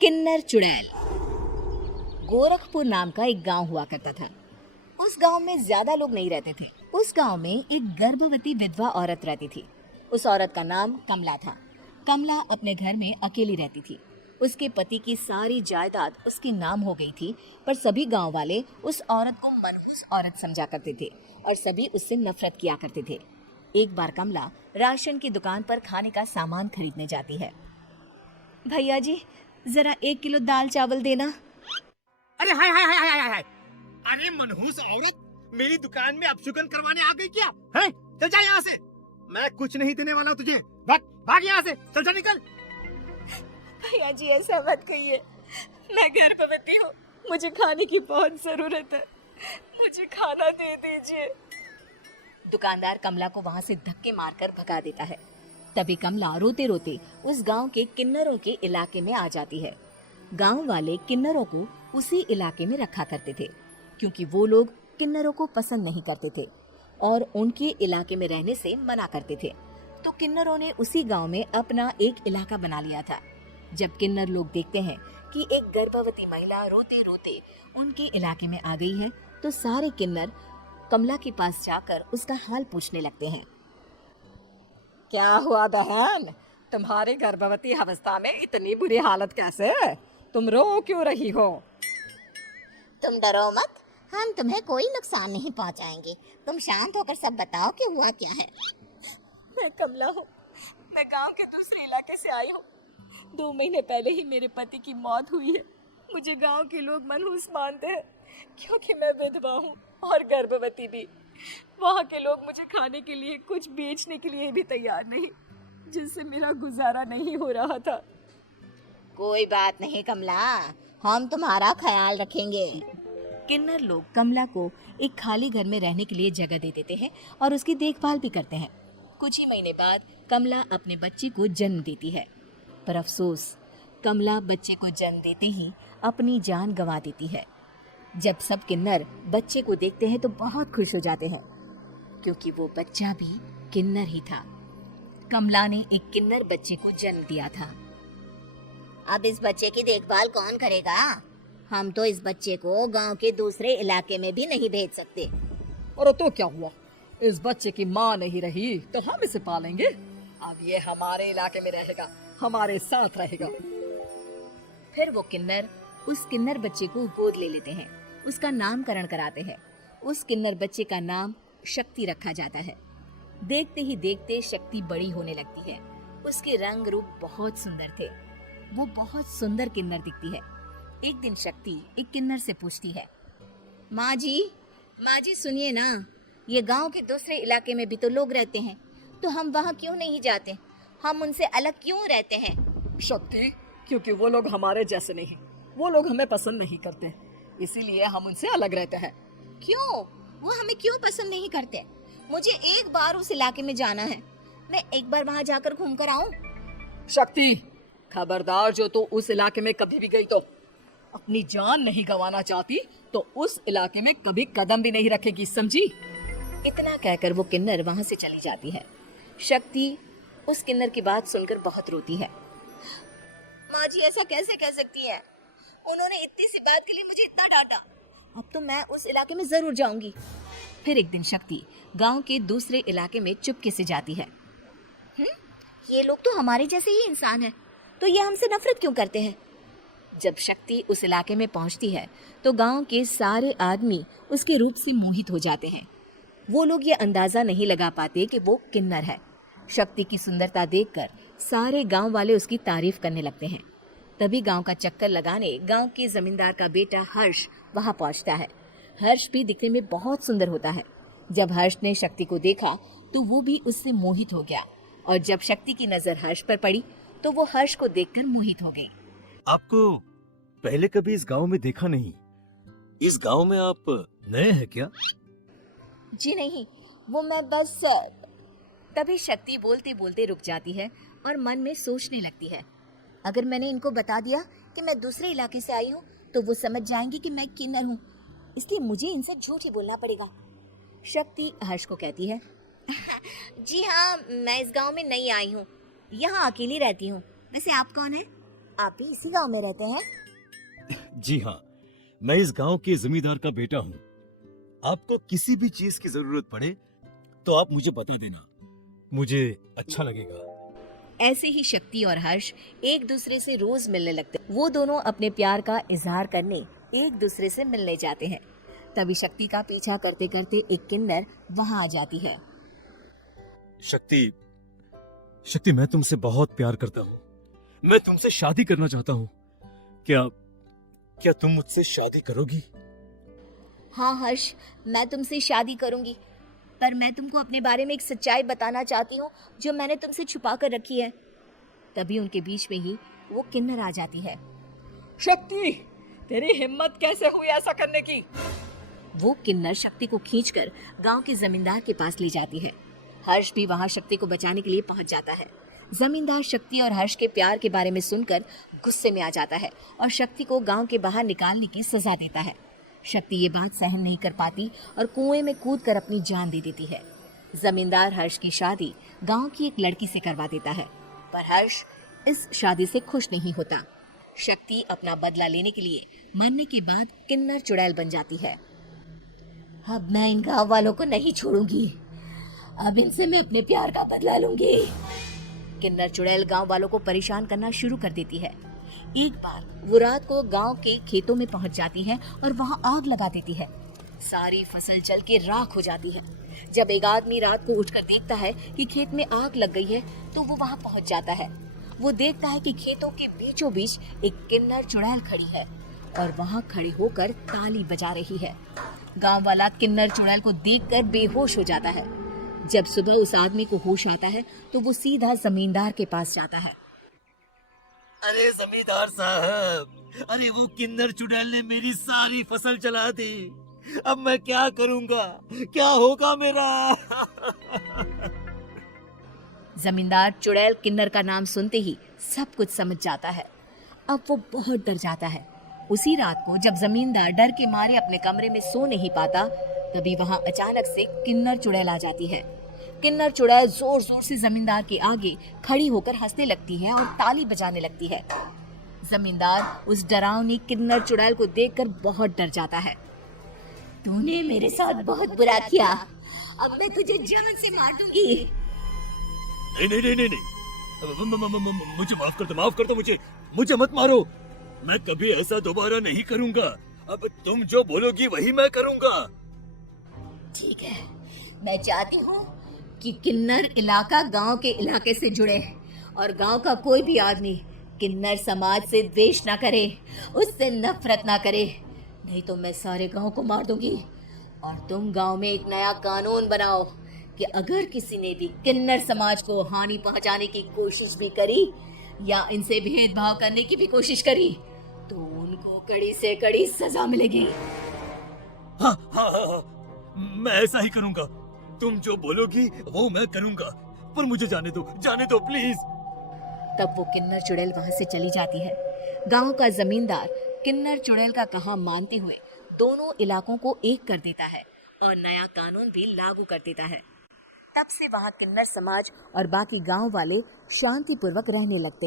किन्नर चुड़ैल। गोरखपुर नाम का एक गांव हुआ करता था। उस गांव में ज्यादा लोग नहीं रहते थे। उस गांव में एक गर्भवती विधवा औरत रहती थी। उस औरत का नाम कमला था। कमला अपने घर में अकेली रहती थी। उसके पति की सारी जायदाद उसके नाम हो गई थी, पर सभी गांव वाले उस औरत को मनहूस औरत समझा करते थे और सभी उससे नफरत किया करते थे। एक बार कमला राशन की दुकान पर खाने का सामान खरीदने जाती है। भैया जी, जरा 1 किलो दाल चावल देना। अरे हाय हाय हाय हाय हाय हाय। अरे मनहूस औरत, मेरी दुकान में अपशुगन करवाने आ गई क्या? हैं? चल जा यहाँ से। मैं कुछ नहीं देने वाला तुझे। भाग भाग यहाँ से, चल जा निकल। भैया जी, ऐसा मत कहिए। मैं गर्भवती हूँ, मुझे खाने की बहुत जरूरत है। मुझे खाना दे दीजिए। दुकानदार कमला को वहाँ से धक्के मारकर भगा देता है। तभी कमला रोते रोते उस गांव के किन्नरों के इलाके में आ जाती है। गांव वाले किन्नरों को उसी इलाके में रखा करते थे, क्योंकि वो लोग किन्नरों को पसंद नहीं करते थे और उनके इलाके में रहने से मना करते थे। तो किन्नरों ने उसी गांव में अपना एक इलाका बना लिया था। जब किन्नर लोग देखते हैं कि एक गर्भवती महिला रोते रोते उनके इलाके में आ गई है, तो सारे किन्नर कमला के पास जाकर उसका हाल पूछने लगते हैं। क्या हुआ बहन, तुम्हारी गर्भवती अवस्था में इतनी बुरी हालत कैसे? तुम रो क्यों रही हो? तुम डरो मत, हम तुम्हें कोई नुकसान नहीं पहुंचाएंगे। तुम शांत होकर सब बताओ कि हुआ क्या है। मैं कमला हूँ। मैं गांव के दूसरे इलाके से आई हूँ। 2 महीने पहले ही मेरे पति की मौत हुई है। मुझे गांव के लोग मनहूस मानते हैं, क्योंकि मैं विधवा हूँ और गर्भवती भी। वहाँ के लोग मुझे खाने के लिए कुछ बेचने के लिए भी तैयार नहीं, जिससे मेरा गुजारा नहीं हो रहा था। कोई बात नहीं कमला, हम तुम्हारा ख्याल रखेंगे। किन्नर लोग कमला को एक खाली घर में रहने के लिए जगह दे देते हैं और उसकी देखभाल भी करते हैं। कुछ ही महीने बाद कमला अपने बच्चे को जन्म देती है, पर अफसोस, कमला बच्चे को जन्म देते ही अपनी जान गंवा देती है। जब सब किन्नर बच्चे को देखते हैं तो बहुत खुश हो जाते हैं, क्योंकि वो बच्चा भी किन्नर ही था। कमला ने एक किन्नर बच्चे को जन्म दिया था। अब इस बच्चे की देखभाल कौन करेगा? हम तो इस बच्चे को गांव के दूसरे इलाके में भी नहीं भेज सकते। और तो क्या हुआ, इस बच्चे की माँ नहीं रही तो हम इसे पालेंगे। अब ये हमारे इलाके में रहेगा, हमारे साथ रहेगा। फिर वो किन्नर उस किन्नर बच्चे को गोद ले लेते हैं, उसका नामकरण कराते हैं। उस किन्नर बच्चे का नाम शक्ति रखा जाता है। देखते ही देखते शक्ति बड़ी होने लगती है। उसके रंग रूप बहुत सुंदर थे। वो बहुत सुंदर किन्नर दिखती है। एक दिन शक्ति एक किन्नर से पूछती है, माँ जी सुनिए ना, ये गांव के दूसरे इलाके में भी तो लोग रहते हैं, तो हम वहाँ क्यों नहीं जाते? हम उनसे अलग क्यों रहते हैं? शक्ति, क्योंकि वो लोग हमारे जैसे नहीं, वो लोग हमें पसंद नहीं करते, इसीलिए हम उनसे अलग रहते हैं। क्यों? वो हमें क्यों पसंद नहीं करते? मुझे एक बार उस इलाके में जाना है। मैं एक बार वहाँ जाकर घूम कर आऊँ। शक्ति, खबरदार, जो तू उस इलाके में कभी भी गई तो अपनी जान नहीं गंवाना चाहती तो उस इलाके में कभी कदम भी नहीं रखेगी, समझी? इतना कहकर वो किन्नर वहाँ से चली जाती है। शक्ति उस किन्नर की बात सुनकर बहुत रोती है। माँ जी, ऐसा कैसे कह सकती है? उन्होंने इतनी सी बात के लिए मुझे इतना डांटा। अब तो मैं उस इलाके में जरूर जाऊंगी। फिर एक दिन शक्ति गांव के दूसरे इलाके में चुपके से जाती है। ये लोग तो हमारे जैसे ही इंसान हैं, तो ये हमसे नफरत क्यों करते हैं? जब शक्ति उस इलाके में पहुंचती है तो गांव के सारे आदमी उसके रूप से मोहित हो जाते हैं। वो लोग ये अंदाजा नहीं लगा पाते कि वो किन्नर है। शक्ति की सुंदरता देखकर सारे गांव वाले उसकी तारीफ करने लगते हैं। तभी गांव का चक्कर लगाने गांव के जमींदार का बेटा हर्ष वहां पहुंचता है। हर्ष भी दिखने में बहुत सुंदर होता है। जब हर्ष ने शक्ति को देखा तो वो भी उससे मोहित हो गया, और जब शक्ति की नजर हर्ष पर पड़ी तो वो हर्ष को देखकर मोहित हो गई। आपको पहले कभी इस गांव में देखा नहीं। इस गांव में आप नए हैं क्या? जी नहीं, वो मैं बस। तभी शक्ति बोलते बोलते रुक जाती है और मन में सोचने लगती है, अगर मैंने इनको बता दिया कि मैं दूसरे इलाके से आई हूँ तो वो समझ जाएंगे कि मैं किन्नर हूँ, इसलिए मुझे इनसे झूठ ही बोलना पड़ेगा। शक्ति हर्ष को कहती है, जी हाँ, मैं इस गांव में नई आई हूँ, यहाँ अकेली रहती हूँ। वैसे आप कौन है? आप भी इसी गांव में रहते हैं? जी हाँ, मैं इस गांव के जमींदार का बेटा हूँ। आपको किसी भी चीज की जरूरत पड़े तो आप मुझे बता देना, मुझे अच्छा लगेगा। ऐसे ही शक्ति और हर्ष एक दूसरे से रोज मिलने लगते। वो दोनों अपने प्यार का इजहार करने एक दूसरे से मिलने जाते हैं। तभी शक्ति का पीछा करते करते एक किन्नर वहां आ जाती है। शक्ति, मैं तुमसे बहुत प्यार करता हूँ। मैं तुमसे शादी करना चाहता हूँ। क्या तुम मुझसे शादी करोगी? हाँ हर्ष, मैं तुमसे शादी करूंगी, पर मैं तुमको अपने बारे में एक सच्चाई बताना चाहती हूँ जो मैंने तुमसे छुपा कर रखी है। तभी उनके बीच में ही वो किन्नर आ जाती है। शक्ति, तेरी हिम्मत कैसे हुई ऐसा करने की? वो किन्नर शक्ति को खींचकर गांव के जमींदार के पास ले जाती है। हर्ष भी वहां शक्ति को बचाने के लिए पहुंच जाता है। जमींदार शक्ति और हर्ष के प्यार के बारे में सुनकर गुस्से में आ जाता है और शक्ति को गांव के बाहर निकालने की सजा देता है। शक्ति ये बात सहन नहीं कर पाती और कुएं में कूदकर अपनी जान दे देती है। जमींदार हर्ष की शादी गांव की एक लड़की से करवा देता है, पर हर्ष इस शादी से खुश नहीं होता। शक्ति अपना बदला लेने के लिए मरने के बाद किन्नर चुड़ैल बन जाती है। अब मैं इन गांव वालों को नहीं छोड़ूंगी। अब इनसे मैं अपने प्यार का बदला लूंगी। किन्नर चुड़ैल गांव वालों को परेशान करना शुरू कर देती है। एक बार वो रात को गांव के खेतों में पहुंच जाती है और वहां आग लगा देती है। सारी फसल जल के राख हो जाती है। जब एक आदमी रात को उठकर देखता है कि खेत में आग लग गई है तो वो वहां पहुंच जाता है। वो देखता है कि खेतों के बीचों बीच एक किन्नर चुड़ैल खड़ी है और वहां खड़ी होकर ताली बजा रही है। गांव वाला किन्नर चुड़ैल को देखकर बेहोश हो जाता है। जब सुबह उस आदमी को होश आता है तो वो सीधा जमींदार के पास जाता है। अरे जमींदार साहब, अरे वो किन्नर चुड़ैल ने मेरी सारी फसल जला दी। अब मैं क्या करूंगा? क्या होगा मेरा? जमींदार चुड़ैल किन्नर का नाम सुनते ही सब कुछ समझ जाता है। अब वो बहुत डर जाता है। उसी रात को जब जमींदार डर के मारे अपने कमरे में सो नहीं पाता, तभी वहां अचानक से किन्नर चुड़ैल आ जाती है। किन्नर चुड़ैल जोर जोर से जमींदार के आगे खड़ी होकर हंसने लगती है और ताली बजाने लगती है। जमींदार उस डरावनी किन्नर चुड़ैल को देखकर बहुत डर जाता है। तूने मेरे साथ बहुत बुरा किया। अब मैं तुझे जान से मार दूंगी। नहीं, मुझे माफ कर दो, मुझे मत मारो। मैं कभी ऐसा दोबारा नहीं करूंगा। अब तुम जो बोलोगी वही मैं करूंगा। ठीक है, मैं चाहती हूँ कि किन्नर इलाका गांव के इलाके से जुड़े और गांव का कोई भी आदमी किन्नर समाज से द्वेष ना करे, उससे नफरत ना करे, नहीं तो मैं सारे गांव को मार दूंगी। और तुम गांव में एक नया कानून बनाओ कि अगर किसी ने भी किन्नर समाज को हानि पहुंचाने की कोशिश भी करी या इनसे भेदभाव करने की भी कोशिश करी तो उनको कड़ी से कड़ी सजा मिलेगी। हाँ, मैं ऐसा ही करूंगा। तुम जो बोलोगी वो मैं करूंगा, पर मुझे जाने दो प्लीज। तब वो किन्नर चुड़ैल वहां से चली जाती है। गांव का जमींदार किन्नर चुड़ैल का कहा मानते हुए दोनों इलाकों को एक कर देता है और नया कानून भी लागू कर देता है। तब से वहां किन्नर समाज और बाकी गांव वाले शांतिपूर्वक रहने लगते हैं।